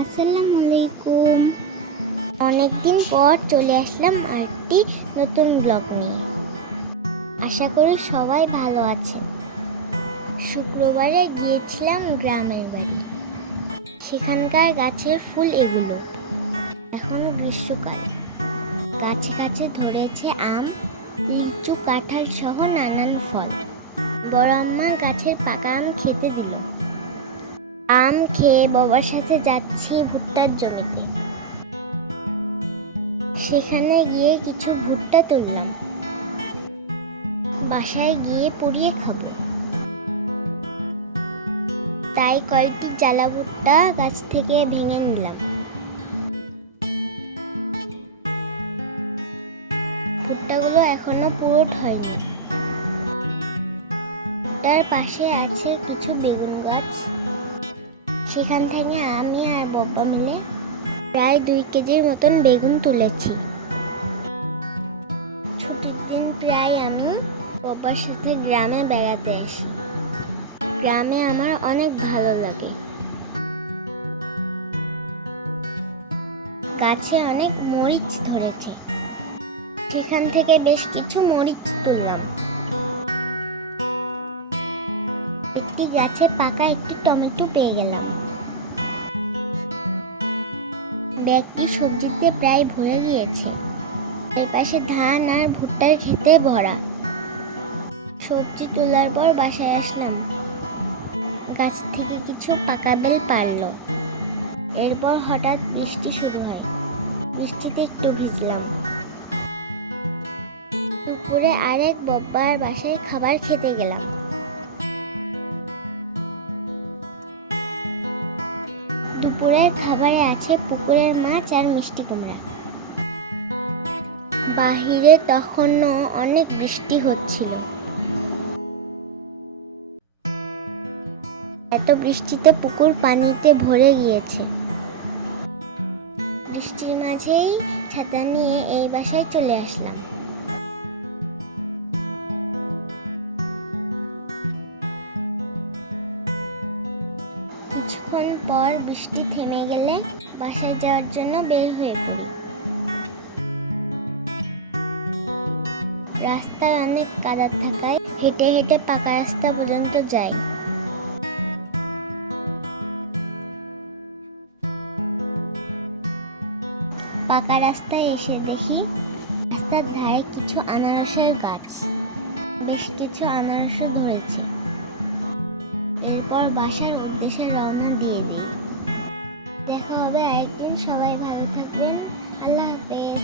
আসসালামু আলাইকুম। অনেকদিন পর চলে আসলাম আরেকটি নতুন ব্লগ নিয়ে। আশা করি সবাই ভালো আছেন। শুক্রবারে গিয়েছিলাম গ্রামের বাড়ি। সেখানকার গাছের ফুল এগুলো। এখন গ্রীষ্মকাল, গাছে গাছে ধরেছে আম, লিচু, কাঁঠাল সহ নানান ফল। বড় আম্মা গাছের পাকা আম খেতে দিল। আম খেয়ে বাবার সাথে যাচ্ছি ভুট্টার জমিতে। সেখানে গিয়ে কিছু ভুট্টা তুললাম, বাসায় গিয়ে পুড়িয়ে খাবো। তাই কয়েকটি জ্বালা ভুট্টা গাছ থেকে ভেঙে নিলাম। ভুট্টাগুলো এখনো পুরোট হয়নি। ভুট্টার পাশে আছে কিছু বেগুন গাছ। সেখান থেকে আমি আর বাবা মিলে প্রায় 2 কেজির মতন বেগুন তুলেছি। ছুটির দিন প্রায় আমি বাবার সাথে গ্রামে বেড়াতে আসি। গ্রামে আমার অনেক ভালো লাগে। গাছে অনেক মরিচ ধরেছে। সেখান থেকে বেশ কিছু মরিচ তুললাম। একটি গাছে পাকা একটি টমেটো পেয়ে গেলাম। ব্যাগটি সবজিতে প্রায় ভরে গিয়েছে। এর পাশে ধান আর ভুট্টার খেতে ভরা। সবজি তোলার পর বাসায় আসলাম। গাছ থেকে কিছু পাকা বেল পারলো। এরপর হঠাৎ বৃষ্টি শুরু হয়। বৃষ্টিতে একটু ভিজলাম। দুপুরে আরেক বাবার বাসায় খাবার খেতে গেলাম। দুপুরের খাবারে আছে পুকুরের মাছ আর মিষ্টি কুমড়া। বাহিরে তখনও অনেক বৃষ্টি হচ্ছিল। এত বৃষ্টিতে পুকুর পানিতে ভরে গিয়েছে। বৃষ্টির মাঝেই ছাতা নিয়ে এই বাসায় চলে আসলাম। কিছুক্ষণ পর বৃষ্টি থেমে গেলে বাসায় যাওয়ার জন্য বের হয়ে পড়ি। রাস্তায় অনেক কাদা থাকায় হেঁটে হেঁটে পাকা রাস্তা পর্যন্ত যাই। পাকা রাস্তায় এসে দেখি রাস্তার ধারে কিছু আনারসের গাছ। বেশ কিছু আনারসও ধরেছে। এরপর বাসার উদ্দেশ্যে রওনা দিয়ে দিই। দেখা হবে আরেকদিন। সবাই ভালো থাকবেন। আল্লাহ হাফেজ।